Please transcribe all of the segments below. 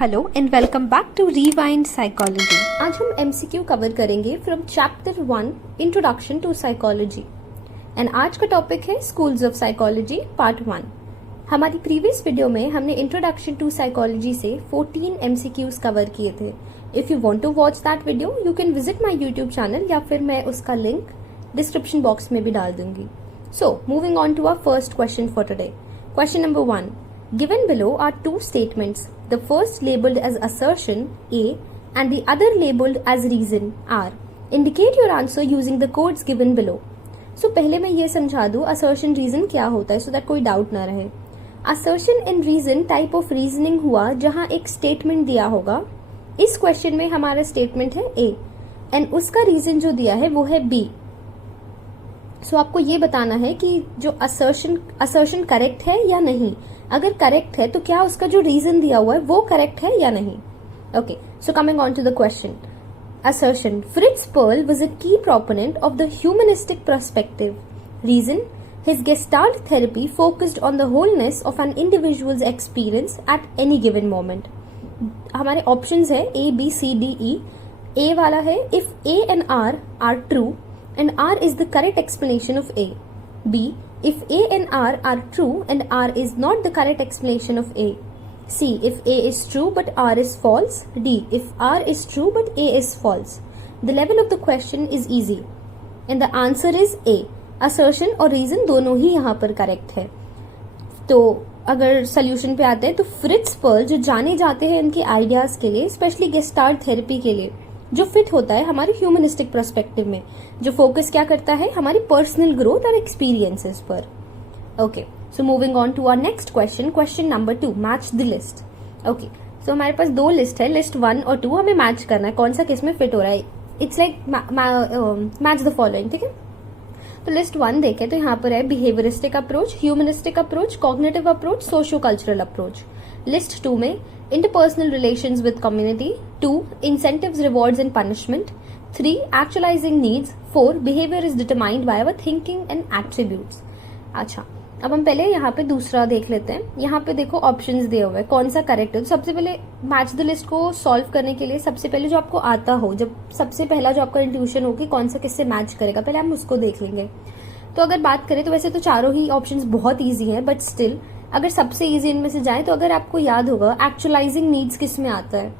Hello and welcome back to rewind psychology. आज हम MCQ cover करेंगे from chapter 1 introduction to psychology and आज का टॉपिक है स्कूल्स ऑफ साइकोलॉजी पार्ट 1। हमारी प्रीवियस वीडियो में हमने इंट्रोडक्शन टू साइकोलॉजी से 14 एमसीक्यूज कवर किए थे। If you want to watch that video you can visit my YouTube channel या फिर मैं उसका लिंक डिस्क्रिप्शन बॉक्स में भी डाल दूंगी। So moving on to our first question for today. Question number 1, given below are two statements, the first labeled as assertion A and the other labeled as reason R. Indicate your answer using the codes given below. So पहले मैं ये समझा दूँ assertion reason क्या होता है so that कोई doubt ना रहे। assertion and reason type of reasoning हुआ जहाँ एक स्टेटमेंट दिया होगा। इस क्वेश्चन में हमारा स्टेटमेंट है A एंड उसका रीजन जो दिया है वो है B। सो आपको ये बताना है कि जो असर्शन करेक्ट है या नहीं। अगर करेक्ट है तो क्या उसका जो रीजन दिया हुआ है वो करेक्ट है या नहीं। Okay, so coming on to the question. Assertion, Fritz Perl was a key proponent of the humanistic perspective. Reason, his gestalt therapy focused on the wholeness of an individuals experience at any given moment. हमारे options है A, B, C, D, E। A वाला है if A and R are true and R is the correct explanation of A. B, if A and R are true and R is not the correct explanation of A. C, if A is true but R is false. D, if R is true but A is false. The level of the question is easy and the answer is A. Assertion और reason दोनों ही यहाँ पर correct है। तो अगर solution पे आते हैं तो फ्रिट्ज पर्ल जो जाने जाते हैं इनके आइडियाज के लिए, स्पेशली गेस्टाल्ट थेरेपी के लिए, जो फिट होता है हमारे ह्यूमनिस्टिक पर्सपेक्टिव में, जो फोकस क्या करता है हमारी पर्सनल ग्रोथ और एक्सपीरियंसेस पर। Okay, so moving on to our next question, question number 2, match the list. Okay, so हमारे पास दो लिस्ट है, लिस्ट 1 और 2, हमें मैच करना है कौन सा किस में फिट हो रहा है। It's like match the following, ठीक है। तो लिस्ट 1 देखें तो यहाँ पर है behaviouristic approach, humanistic approach, cognitive approach, socio cultural approach. List 2 में interpersonal relations with community, 2 incentives, rewards and punishment, 3 actualizing needs, 4 behavior is determined by our thinking and attributes। अच्छा, अब हम पहले यहाँ पे दूसरा देख लेते हैं। यहाँ पे देखो ऑप्शंस दिए हुए हैं कौन सा करेक्ट है। तो सबसे पहले मैच द लिस्ट को सॉल्व करने के लिए सबसे पहले जो आपको आता हो, जब सबसे पहला जो आपका इंट्यूशन हो कि कौन सा किससे मैच करेगा, पहले हम उसको देख लेंगे। तो अगर बात करें तो वैसे तो चारों ही ऑप्शंस बहुत ईजी है, बट स्टिल अगर सबसे इजी इनमें से जाए तो अगर आपको याद होगा एक्चुअलाइजिंग नीड्स किस में आता है,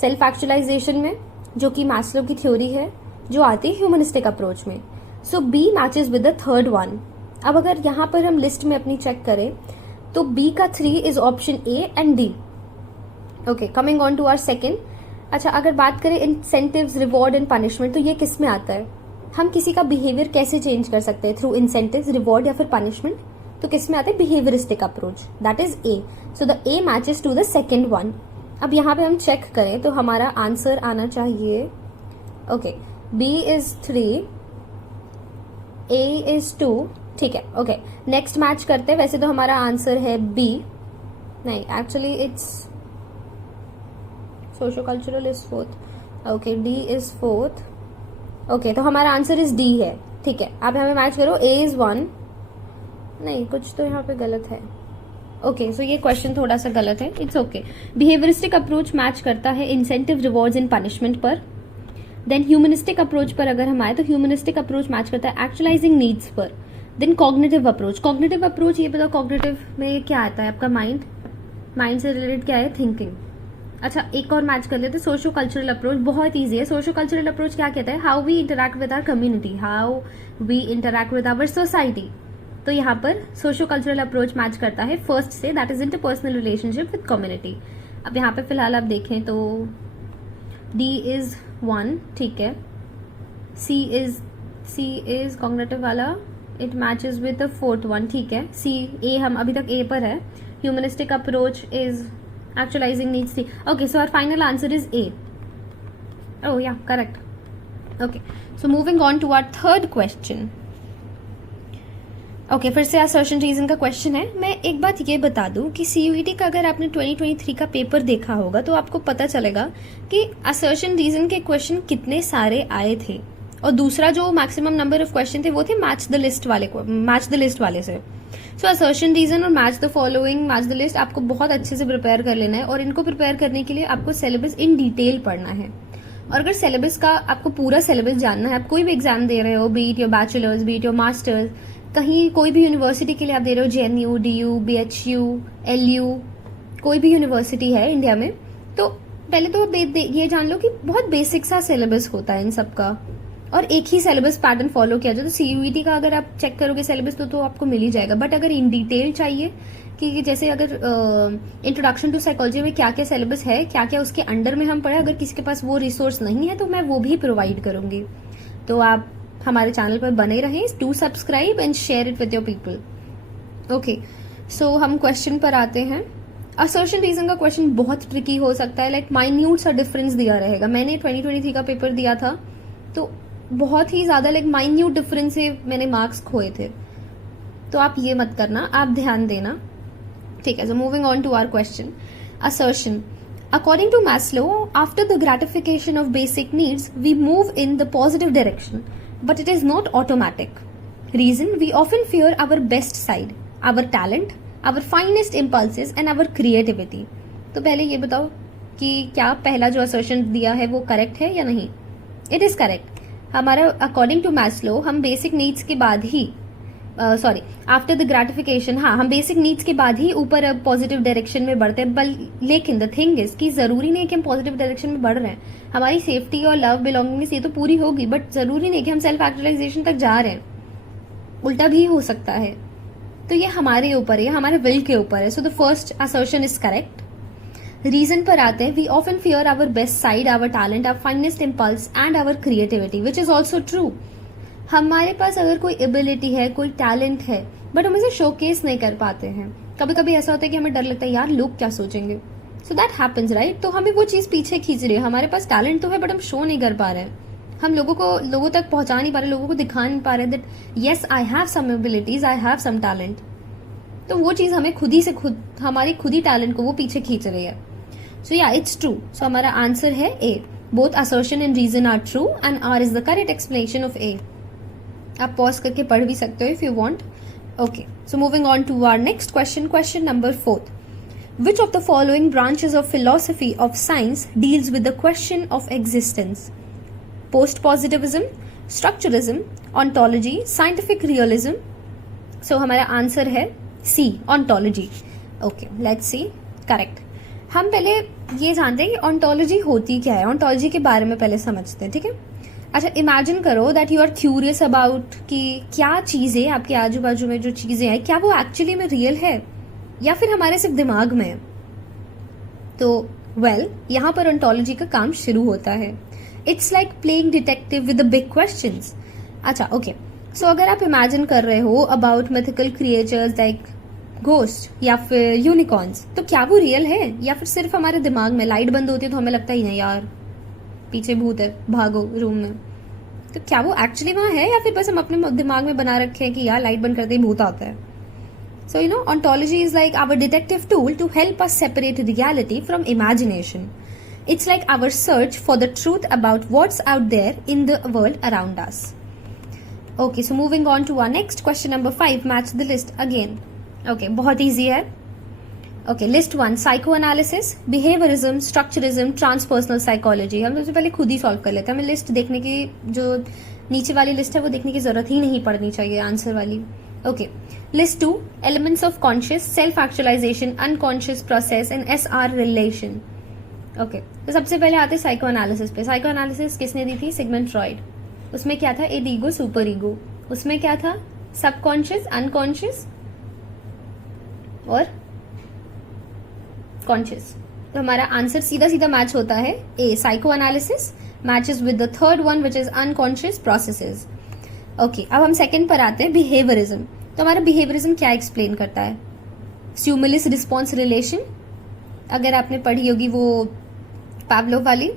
सेल्फ एक्चुअलाइजेशन में, जो कि मैस्लो की थ्योरी है जो आती है ह्यूमनिस्टिक अप्रोच में। So B matches with the third one. अब अगर यहाँ पर हम लिस्ट में अपनी चेक करें तो बी का 3 is option A and D. Okay, coming on to our second. अच्छा, अगर बात करें इंसेंटिव्स, रिवॉर्ड एंड पनिशमेंट, तो ये किस में आता है, हम किसी का बिहेवियर कैसे चेंज कर सकते हैं थ्रू इंसेंटिव्स, रिवॉर्ड या फिर पनिशमेंट, तो किसमें आता है behaviouristic approach, that is A. So the A matches to the second one. अब यहाँ पे हम चेक करें तो हमारा आंसर आना चाहिए, okay, B is 3, A is 2, ठीक है। ओके, नेक्स्ट मैच करते हैं। वैसे तो हमारा आंसर है बी, नहीं actually it's socio cultural is 4th, okay, D is 4th। Okay, तो हमारा आंसर इज डी है, ठीक है। अब हमें मैच करो, ए इज 1, नहीं कुछ तो यहाँ पे गलत है। ओके, सो ये क्वेश्चन थोड़ा सा गलत है, it's okay. Behaviouristic approach match करता है इंसेंटिव, रिवॉर्ड्स एंड पनिशमेंट पर। देन ह्यूमनिस्टिक अप्रोच पर अगर हम आए तो ह्यूमनिस्टिक अप्रोच मैच करता है एक्चुअलाइजिंग नीड्स पर। Then cognitive approach, cognitive approach ये बताओ कॉग्निटिव में क्या आता है आपका, माइंड से रिलेटेड क्या है, थिंकिंग। अच्छा, एक और मैच कर लेते हैं, सोशो कल्चरल अप्रोच, बहुत ईजी है। सोशो कल्चरल अप्रोच क्या कहता है, how we interact with our community, how we interact with our society. तो यहाँ पर सोशो कल्चरल अप्रोच मैच करता है फर्स्ट से, that is interpersonal relationship with community. अब यहाँ पे फिलहाल आप देखें तो D इज 1, ठीक है। C इज कॉग्निटिव वाला, it matches with the 4th one, ठीक है। A हम अभी तक A पर है। Humanistic approach is actualising needs थी। Okay, so our final answer is A। Oh yeah, correct. Okay, so moving on to our third question. Okay, फिर से असर्शन रीजन का क्वेश्चन है। मैं एक बात ये बता दूं कि सीयूईटी का अगर आपने 2023 का पेपर देखा होगा तो आपको पता चलेगा कि असर्शन रीजन के क्वेश्चन कितने सारे आए थे, और दूसरा जो मैक्सिमम नंबर ऑफ क्वेश्चन थे वो थे मैच द लिस्ट वाले से। सो असर्शन, रीजन और match the following, match the list आपको बहुत अच्छे से प्रिपेयर कर लेना है और इनको प्रिपेयर करने के लिए आपको सिलेबस इन डिटेल पढ़ना है। और अगर सिलेबस का आपको पूरा सिलेबस जानना है, आप कोई भी एग्जाम दे रहे हो, beat your bachelors, beat your masters, कहीं कोई भी यूनिवर्सिटी के लिए आप दे रहे हो, JNU, DU, BHU, LU, कोई भी यूनिवर्सिटी है इंडिया में, तो पहले तो ये जान लो कि बहुत बेसिक सा सिलेबस होता है इन सब का और एक ही सिलेबस पैटर्न फॉलो किया जाए। तो CUET का अगर आप चेक करोगे सिलेबस तो आपको मिल ही जाएगा। बट अगर इन डिटेल चाहिए कि जैसे अगर इंट्रोडक्शन टू साइकोलॉजी में क्या क्या सिलेबस है, क्या क्या उसके अंडर में हम पढ़े, अगर किसी के पास वो रिसोर्स नहीं है तो मैं वो भी प्रोवाइड करूंगी। तो आप हमारे चैनल पर बने रहें, do subscribe and share it with your people. Okay, so हम क्वेश्चन पर आते हैं। असर्शन रीजन का क्वेश्चन बहुत ट्रिकी हो सकता है, लाइक माइन्यूट सा डिफरेंस दिया रहेगा। मैंने 2023 का पेपर दिया था तो बहुत ही ज्यादा लाइक माइन्यूट डिफरेंस से मैंने मार्क्स खोए थे, तो आप ये मत करना, आप ध्यान देना, ठीक है। So moving on to our question. Assertion, according to Maslow, after the gratification of basic needs, we move in the positive direction, but it is not automatic. Reason, we often fear our best side, our talent, our finest impulses and our creativity. तो पहले ये बताओ कि क्या पहला जो assertion दिया है वो करेक्ट है या नहीं? It is correct. हमारा अकॉर्डिंग टू मैस्लो हम बेसिक नीड्स के बाद ही आफ्टर द ग्रेटिफिकेशन, हाँ, हम बेसिक नीड्स के बाद ही ऊपर पॉजिटिव डायरेक्शन में बढ़ते हैं। लेकिन द थिंग इज कि जरूरी नहीं कि हम पॉजिटिव डायरेक्शन में बढ़ रहे हैं। हमारी सेफ्टी और लव बिलोंगिंग ये तो पूरी होगी, बट जरूरी नहीं कि हम सेल्फ एक्चुअलाइजेशन तक जा रहे हैं, उल्टा भी हो सकता है। तो ये हमारे ऊपर है, हमारे विल के ऊपर है। So the first assertion is correct. Reason पर आते हैं। We often fear our best side, our talent, our finest impulse and our creativity, which is also true. हमारे पास अगर कोई एबिलिटी है, कोई टैलेंट है, बट हम इसे शोकेस नहीं कर पाते हैं। कभी कभी ऐसा होता है कि हमें डर लगता है यार लोग क्या सोचेंगे, सो दैट हैपेंस, राइट। तो हमें वो चीज पीछे खींच रही है। हमारे पास टैलेंट तो है बट हम शो नहीं कर पा रहे हैं, हम लोगों तक पहुंचा नहीं पा रहे, लोगों को दिखा नहीं पा रहे that yes I have some abilities, I have some talent. तो वो चीज हमें हमारी खुद ही टैलेंट को वो पीछे खींच रही है। सो या इट्स ट्रू। सो हमारा आंसर है A. Both assertion and reason are true and R is the correct explanation of A. आप पॉज करके पढ़ भी सकते हो if you want. Okay, so moving on to our next question, question number 4। Which of the following branches of philosophy of science deals with the question of existence? Post-positivism, structuralism, ontology, scientific realism. So हमारा answer है C, ontology. Okay, let's see. Correct. हम पहले ये जानते हैं कि ontology होती क्या है, ontology के बारे में पहले समझते हैं, ठीक है। अच्छा, इमेजिन करो that you are curious about कि क्या चीजें आपके आजू बाजू में जो चीजें हैं क्या वो एक्चुअली में रियल है या फिर हमारे सिर्फ दिमाग में है। तो यहाँ पर ontology का काम शुरू होता है। It's like playing detective with the big questions. अच्छा, ओके, सो अगर आप इमेजिन कर रहे हो about mythical creatures like ghost या फिर यूनिकॉर्न्स, तो क्या वो रियल है या फिर सिर्फ हमारे दिमाग में लाइट बंद होती है तो हमें लगता ही नहीं यार पीछे भूत है, भागो रूम में। तो क्या वो एक्चुअली वहां है या फिर बस हम अपने दिमाग में बना रखे हैं कि यार लाइट बंद करते ही भूत आता है। So, ontology is like our detective tool to help us separate reality from imagination. It's like our search for the truth about what's out there in the world around us. Okay, so moving on to our next question number 5, match the list again. Okay, बहुत easy है. Okay, list 1, psychoanalysis, behaviorism, structuralism, transpersonal psychology. हम सबसे पहले खुद ही solve कर लेते हैं, हमें लिस्ट देखने की, जो नीचे वाली लिस्ट है वो देखने की जरूरत ही नहीं पड़नी चाहिए आंसर वाली। Okay, list 2, elements of conscious, self-actualization, unconscious process and SR relation. Okay, तो सबसे पहले आते साइको एनालिसिस पे। साइको एनालिसिस किसने दी थी? Sigmund Freud. उसमें क्या था? Id ego superego. उसमें क्या था? सबकॉन्शियस, अनकॉन्शियस और कॉन्शियस। तो हमारा आंसर सीधा सीधा मैच होता है A, psychoanalysis matches with the third one which is unconscious processes. Okay, अब हम सेकंड पर आते हैं, बिहेवियरिज्म। तो हमारा बिहेवियरिज्म क्या एक्सप्लेन करता है? स्टिमुलस रिस्पॉन्स रिलेशन, अगर आपने पढ़ी होगी वो पावलोव वाली,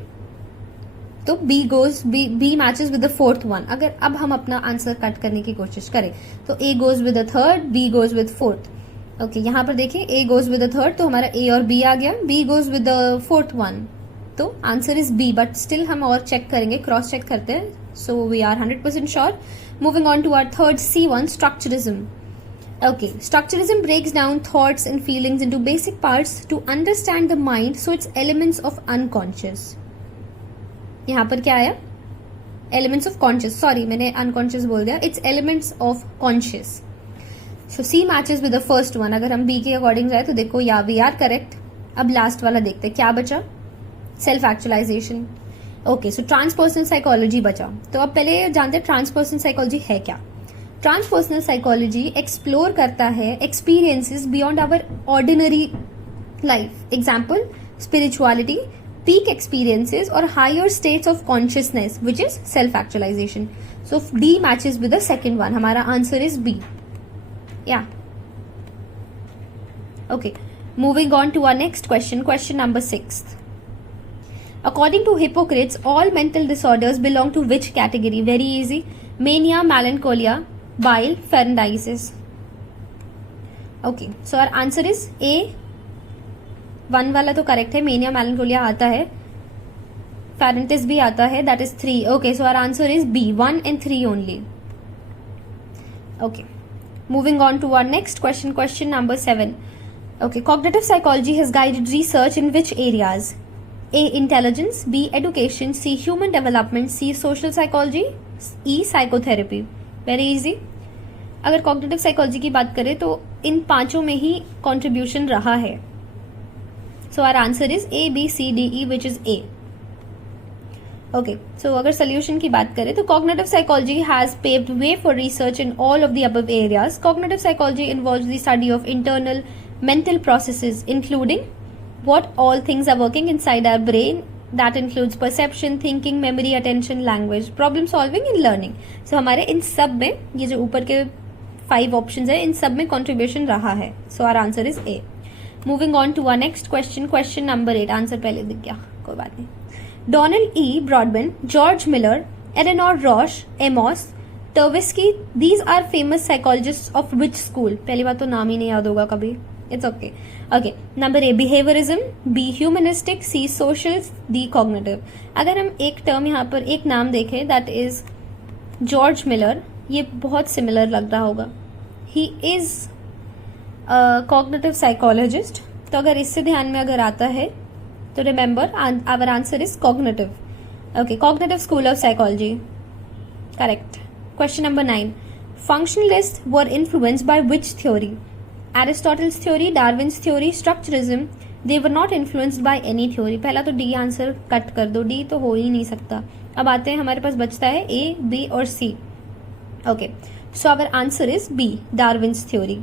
तो B matches with the fourth one. अगर अब हम अपना आंसर कट करने की कोशिश करें तो A goes with the third, B goes with fourth. Okay, यहाँ पर देखिए A goes with the third, तो हमारा ए और बी आ गया, B goes with the fourth one, तो answer is B. But still हम और चेक करेंगे, क्रॉस चेक करते हैं, so we are 100% sure. Moving on to our third C1, structuralism. Okay, structuralism breaks down thoughts and feelings into basic parts to understand the mind, so it's elements of unconscious. यहाँ पर क्या आया? Elements of conscious. Sorry, मैंने unconscious बोल दिया. It's elements of conscious. So C matches with the first one. अगर हम B के अकॉर्डिंग जाए तो देखो या we are correct. अब लास्ट वाला देखते हैं क्या बचा. Self actualisation. Okay, so transpersonal psychology बचा. तो अब पहले जानते हैं ट्रांसपर्सनल साइकोलॉजी है क्या. ट्रांसपर्सनल साइकोलॉजी एक्सप्लोर करता है experiences beyond our ordinary life. Example spirituality, peak experiences और higher states of consciousness which is self actualisation. So D matches with the second one. हमारा आंसर इज बी. या okay, moving on to our next question, question number 6. According to Hippocrates, all mental disorders belong to which category? Very easy. Mania, melancholia, bile, pharyngitis. Okay, so our answer is A. 1 वाला तो correct है. Mania, melancholia आता है. Pharyngitis भी आता है. That is 3. Okay, so our answer is B. 1 and 3 only. Okay, moving on to our next question, question number 7. Okay, cognitive psychology has guided research in which areas? A. Intelligence, B. Education, C. Human development, C. Social psychology, E. Psychotherapy. Very easy. अगर cognitive psychology की बात करें तो इन पांचों में ही contribution रहा है. So our answer is A, B, C, D, E, which is A. Okay, so अगर solution की बात करें तो cognitive psychology has paved way for research in all of the above areas. Cognitive psychology involves the study of internal mental processes, including what all things are working inside our brain. That includes perception, thinking, memory, attention, language, problem solving and learning. So हमारे इन सब में ये जो ऊपर के 5 options है इन सब में contribution रहा है. So our answer is A. Moving on to our next question, question number 8. Answer पहले दिख गया, कोई बात नहीं. Donald E. Broadbent, George Miller, Eleanor Roche, Amos Tversky, these are famous psychologists of which school? पहली बात तो नाम ही नहीं याद होगा कभी. It's okay. Okay, number A behaviorism, B humanistic, C social, D cognitive. अगर हम एक टर्म यहाँ पर एक नाम देखें that is जॉर्ज मिलर, ये बहुत सिमिलर लग रहा होगा. He is cognitive psychologist. तो अगर इससे ध्यान में अगर आता है तो remember our answer is cognitive. Okay, cognitive school of psychology, correct. Question number 9. Functionalist were influenced by which theory? Aristotle's theory, Darwin's theory, structuralism. They were not influenced by any theory. पहला तो D answer cut कर दो, D तो हो ही नहीं सकता. अब आते हैं, हमारे पास बचता है ए, बी और C. Okay, so our answer is B, Darwin's theory.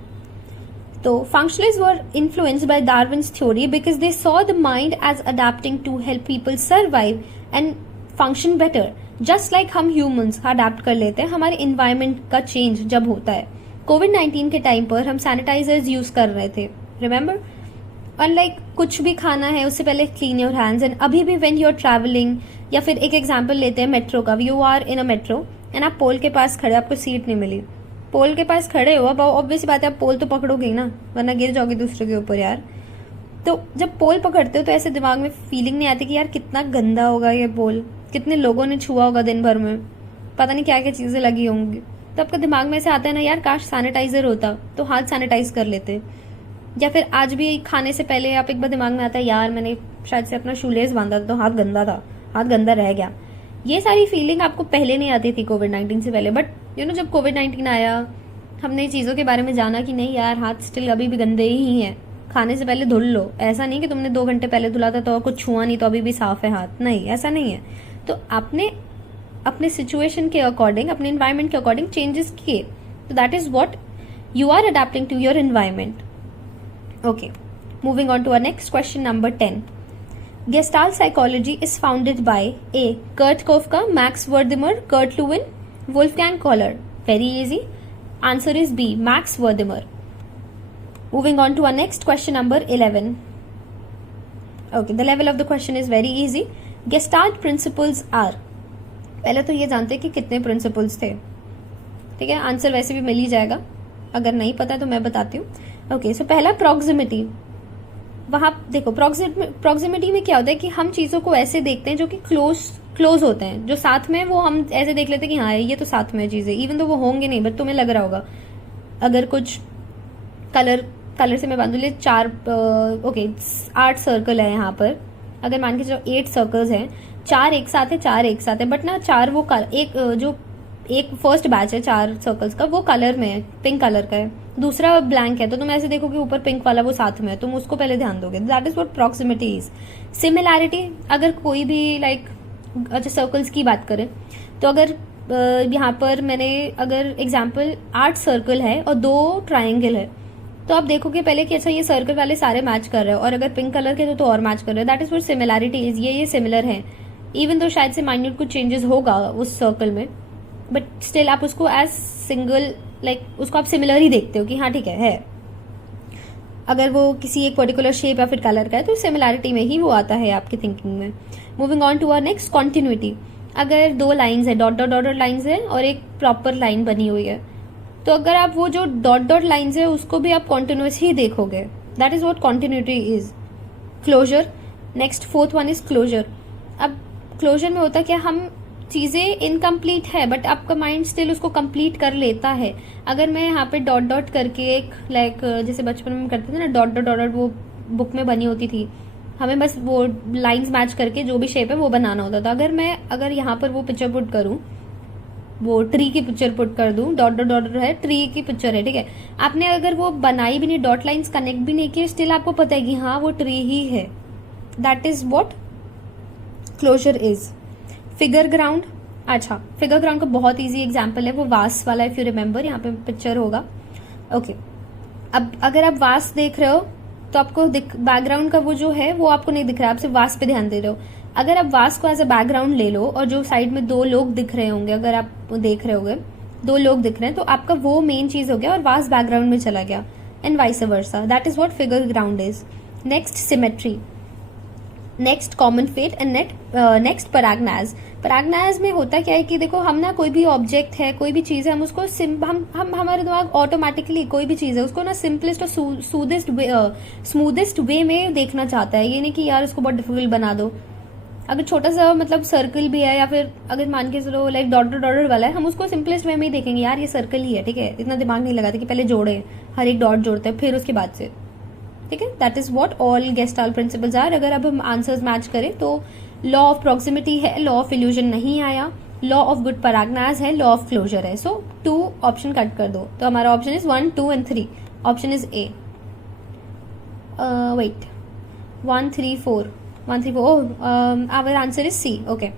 तो functionalists were influenced by Darwin's theory because they saw the mind as adapting to help people survive and function better. Just like हम humans adapt कर लेते हैं हमारे environment का change जब होता है. कोविड-19 के टाइम पर हम सैनिटाइजर्स यूज कर रहे थे, रिमेंबर. अनलाइक कुछ भी खाना है उससे पहले क्लीन योर हैंड्स. एंड अभी भी व्हेन यू आर ट्रैवलिंग, या फिर एक एग्जांपल लेते हैं मेट्रो का. You are in a metro and आप पोल के पास खड़े, आपको सीट नहीं मिली. पोल के पास खड़े हो, अब ऑब्वियस बात है आप पोल तो पकड़ोगे ही ना, वरना गिर जाओगे दूसरे के ऊपर यार. तो जब पोल पकड़ते हो तो ऐसे दिमाग में फीलिंग नहीं आती कि यार कितना गंदा होगा ये पोल, कितने लोगों ने छुआ होगा दिन भर में, पता नहीं क्या क्या चीजें लगी होंगी. तो आपके दिमाग में ऐसे आता है ना, यार काश सैनिटाइजर होता तो हाथ सैनिटाइज कर लेते. या फिर आज भी खाने से पहले आप एक बार दिमाग में आता है, यार मैंने शायद से अपना शूलेस बांधा था तो हाथ गंदा था, हाथ गंदा रह गया. ये सारी फीलिंग आपको पहले नहीं आती थी कोविड-19 से पहले. बट यू नो जब कोविड-19 आया, हमने चीज़ों के बारे में जाना कि नहीं यार हाथ स्टिल अभी भी गंदे ही हैं, खाने से पहले धुल लो. ऐसा नहीं कि तुमने 2 घंटे पहले धुला था तो कुछ छुआ नहीं तो अभी भी साफ है हाथ, नहीं, ऐसा नहीं है. तो आपने अपने सिचुएशन के अकॉर्डिंग, अपने इन्वायरमेंट के अकॉर्डिंग चेंजेस किए. तो that is what you are adapting to your environment. Okay, moving on to our next question number 10. Gestalt psychology is founded by A. Kurt Koffka, Max Wertheimer, Kurt Lewin, Wolfgang Kohler. Very easy, answer is B, Max Wertheimer. Moving on to our next question number 11. Okay, the level of the question is very easy. Gestalt principles are. पहले तो ये जानते हैं कि कितने principles थे, ठीक है. आंसर वैसे भी मिल ही जाएगा, अगर नहीं पता तो मैं बताती हूँ. ओके, सो पहला प्रॉक्सिमिटी. वहां देखो प्रॉक्सिमिटी में क्या होता है कि हम चीजों को ऐसे देखते हैं जो कि क्लोज होते हैं, जो साथ में, वो हम ऐसे देख लेते हैं कि हाँ ये तो साथ में चीजें, इवन तो वो होंगे नहीं बट तुम्हें लग रहा होगा. अगर कुछ कलर से मैं बांधू ले 4 ओके 8 सर्कल है यहाँ पर। अगर मान के चलो 8 सर्कल्स हैं, 4 एक साथ है, 4 एक साथ है, बट ना 4 वो एक फर्स्ट बैच है 4 सर्कल्स का, वो कलर में है, पिंक कलर का है, दूसरा ब्लैंक है, तो तुम ऐसे देखो कि ऊपर पिंक वाला वो साथ में है, तुम उसको पहले ध्यान दोगे। That is what proximity is. Similarity, अगर कोई भी अच्छा सर्कल्स की बात करें तो अगर यहाँ पर मैंने अगर एग्जाम्पल 8 सर्कल है और 2 ट्राइंगल है, तो आप देखोगे पहले कि अच्छा ये सर्कल वाले सारे मैच कर रहे हैं, और अगर पिंक कलर के तो और मैच कर रहे हैं। That is what similarity is. ये सिमिलर है, इवन तो शायद से माइन्यूट कुछ चेंजेस होगा उस सर्कल में, बट स्टिल आप उसको एज सिंगल उसको आप सिमिलर ही देखते हो कि हाँ ठीक है। अगर वो किसी एक पर्टिकुलर शेप या फिर कलर का है तो सिमिलैरिटी में ही वो आता है आपकी थिंकिंग में। Moving on to our next, continuity. अगर 2 लाइन्स है, डॉट डॉट डॉट लाइन्स है और एक प्रॉपर लाइन बनी हुई है, तो अगर आप वो जो डॉट डॉट लाइन्स है उसको भी आप कॉन्टिन्यूस ही देखोगे। That is what continuity is. Closure, next 4th one is closure. अब क्लोजर में होता क्या, हम चीजें इनकम्प्लीट है बट आपका माइंड स्टिल उसको कंप्लीट कर लेता है। अगर मैं यहाँ पे डॉट डॉट करके एक जैसे बचपन में करते थे ना, डॉट डॉट डॉट वो बुक में बनी होती थी, हमें बस वो लाइंस मैच करके जो भी शेप है वो बनाना होता था। अगर यहाँ पर वो पिक्चर पुट करूँ, वो ट्री की पिक्चर पुट कर दूं, डॉट डॉट डॉट है, ट्री की पिक्चर है, ठीक है, आपने अगर वो बनाई भी नहीं, डॉट लाइंस कनेक्ट भी नहीं किए, स्टिल आपको पता है कि हाँ वो ट्री ही है। That is what closure is. Figure ground, अच्छा फिगर ग्राउंड का बहुत इजी एग्जांपल है वो वास वाला, इफ यू रिमेम्बर, यहाँ पे पिक्चर होगा। ओके, अब अगर आप वास देख रहे हो तो आपको बैकग्राउंड का वो जो है वो आपको नहीं दिख रहा है, आप सिर्फ वास पे ध्यान दे रहे हो। अगर आप वास को एज अ बैकग्राउंड ले लो और जो साइड में 2 लोग दिख रहे होंगे, अगर आप देख रहे होंगे 2 लोग दिख रहे हैं, तो आपका वो मेन चीज हो गया और वास बैकग्राउंड में चला गया, and vice versa. That is what figure ground is. Next symmetry, next common fate, and next Pragnanz. Pragnanz में होता क्या है कि देखो हम ना कोई भी ऑब्जेक्ट है, कोई भी चीज है, हम उसको हम हमारे दिमाग ऑटोमेटिकली कोई भी चीज है उसको ना सिंपलेस्ट और स्मूदेस्ट वे में देखना चाहता है। ये नहीं कि यार उसको बहुत डिफिकल्ट बना दो। अगर छोटा सा मतलब सर्कल भी है या फिर अगर मान के चलो डॉट डॉट वाला है, हम उसको सिंपलेस्ट वे में ही देखेंगे, यार ये सर्कल ही है, ठीक है, इतना दिमाग नहीं लगाते कि पहले जोड़े, हर एक डॉट जोड़ते हैं फिर उसके बाद से, ठीक है। That is what all gestalt principles are. अगर अब हम आंसर्स मैच करें तो लॉ ऑफ प्रॉक्सिमिटी है, लॉ ऑफ इल्यूजन नहीं आया, लॉ ऑफ गुड पैराग्नाज है, लॉ ऑफ क्लोजर है। सो 2 ऑप्शन कट कर दो, तो हमारा option is 1, 2 and 3। Option is A. Wait, 1, 3, 4, 1, 3, 4. Our answer is C. Okay.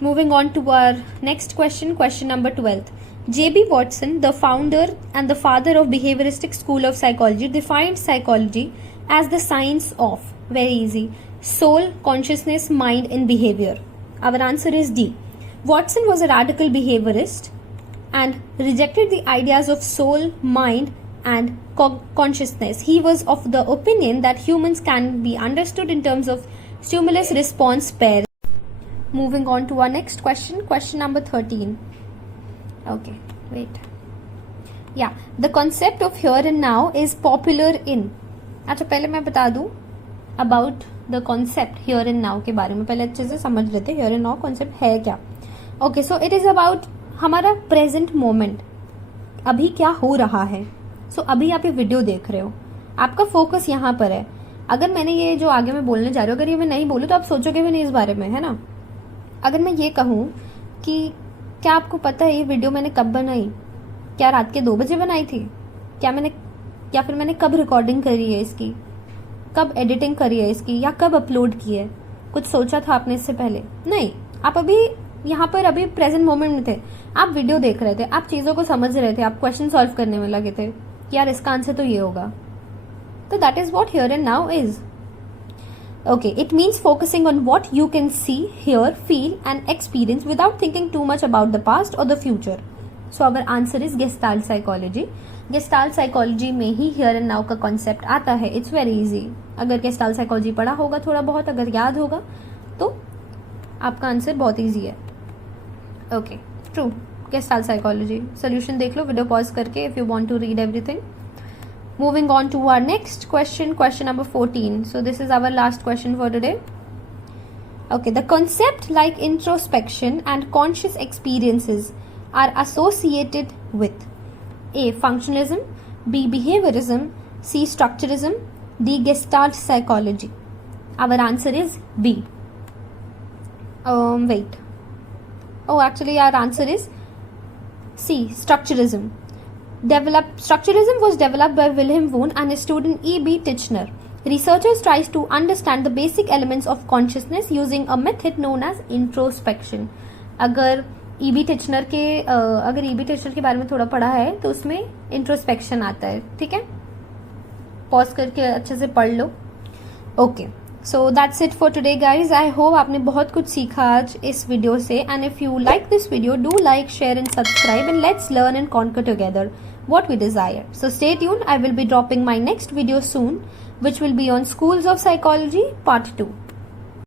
Moving on to our next question, question number 12. J.B. Watson, the founder and the father of behavioristic school of psychology, defined psychology as the science of, very easy, soul, consciousness, mind and behavior. Our answer is D. Watson was a radical behaviorist and rejected the ideas of soul, mind and consciousness. He was of the opinion that humans can be understood in terms of stimulus response pair. Moving on to our next question, question number 13. Okay, wait. Yeah, the concept of here and now is popular in. अच्छा पहले मैं बता दूं about the concept here and now के बारे में, पहले अच्छे से समझ लेते हैं here and now concept है क्या। Okay, so it is about हमारा present moment, अभी क्या हो रहा है। सो अभी आप ये वीडियो देख रहे हो, आपका फोकस यहाँ पर है। अगर मैंने ये जो आगे मैं बोलने जा रही हूँ, अगर ये मैं नहीं बोलूँ तो आप सोचोगे भी नहीं इस बारे में, है ना। अगर मैं ये कहूँ कि क्या आपको पता है ये वीडियो मैंने कब बनाई, क्या रात के 2 बजे बनाई थी, या फिर मैंने कब रिकॉर्डिंग करी है इसकी, कब एडिटिंग करी है इसकी, या कब अपलोड की है, कुछ सोचा था आपने इससे पहले? नहीं, आप अभी यहाँ पर अभी प्रेजेंट मोमेंट में थे, आप वीडियो देख रहे थे, आप चीजों को समझ रहे थे, आप क्वेश्चन सॉल्व करने में लगे थे कि यार इसका आंसर तो ये होगा। तो that is what here and now is. Okay, it means focusing on what you can see, hear, feel and experience without thinking too much about the past or the future. So our answer is Gestalt psychology. Gestalt psychology में ही here and now का concept आता है। It's very easy. अगर Gestalt psychology पढ़ा होगा थोड़ा बहुत, अगर याद होगा तो आपका आंसर बहुत easy है। Okay, true. Gestalt psychology. Solution देख लो वीडियो पॉज करके if you want to read everything. Moving on to our next question, question number 14. So this is our last question for today. Okay, the concept like introspection and conscious experiences are associated with. A. Functionalism, B. Behaviorism, C. Structuralism, D. Gestalt psychology. Our answer is B. Wait. Oh, actually our answer is C. Structuralism. Structuralism was developed by Wilhelm Wundt and his student E.B. Titchener. Researchers tries to understand the basic elements of consciousness using a method known as introspection. अगर E.B. Titchener के बारे में थोड़ा पढ़ा है तो उसमें introspection आता है. ठीक है, पॉज करके अच्छे से पढ़ लो. Okay, so that's it for today guys. I hope आपने बहुत कुछ सीखा आज इस वीडियो से. And if you like this video, do like, share and subscribe, and let's learn and conquer together what we desire. So stay tuned. I will be dropping my next video soon, which will be on Schools of Psychology Part 2.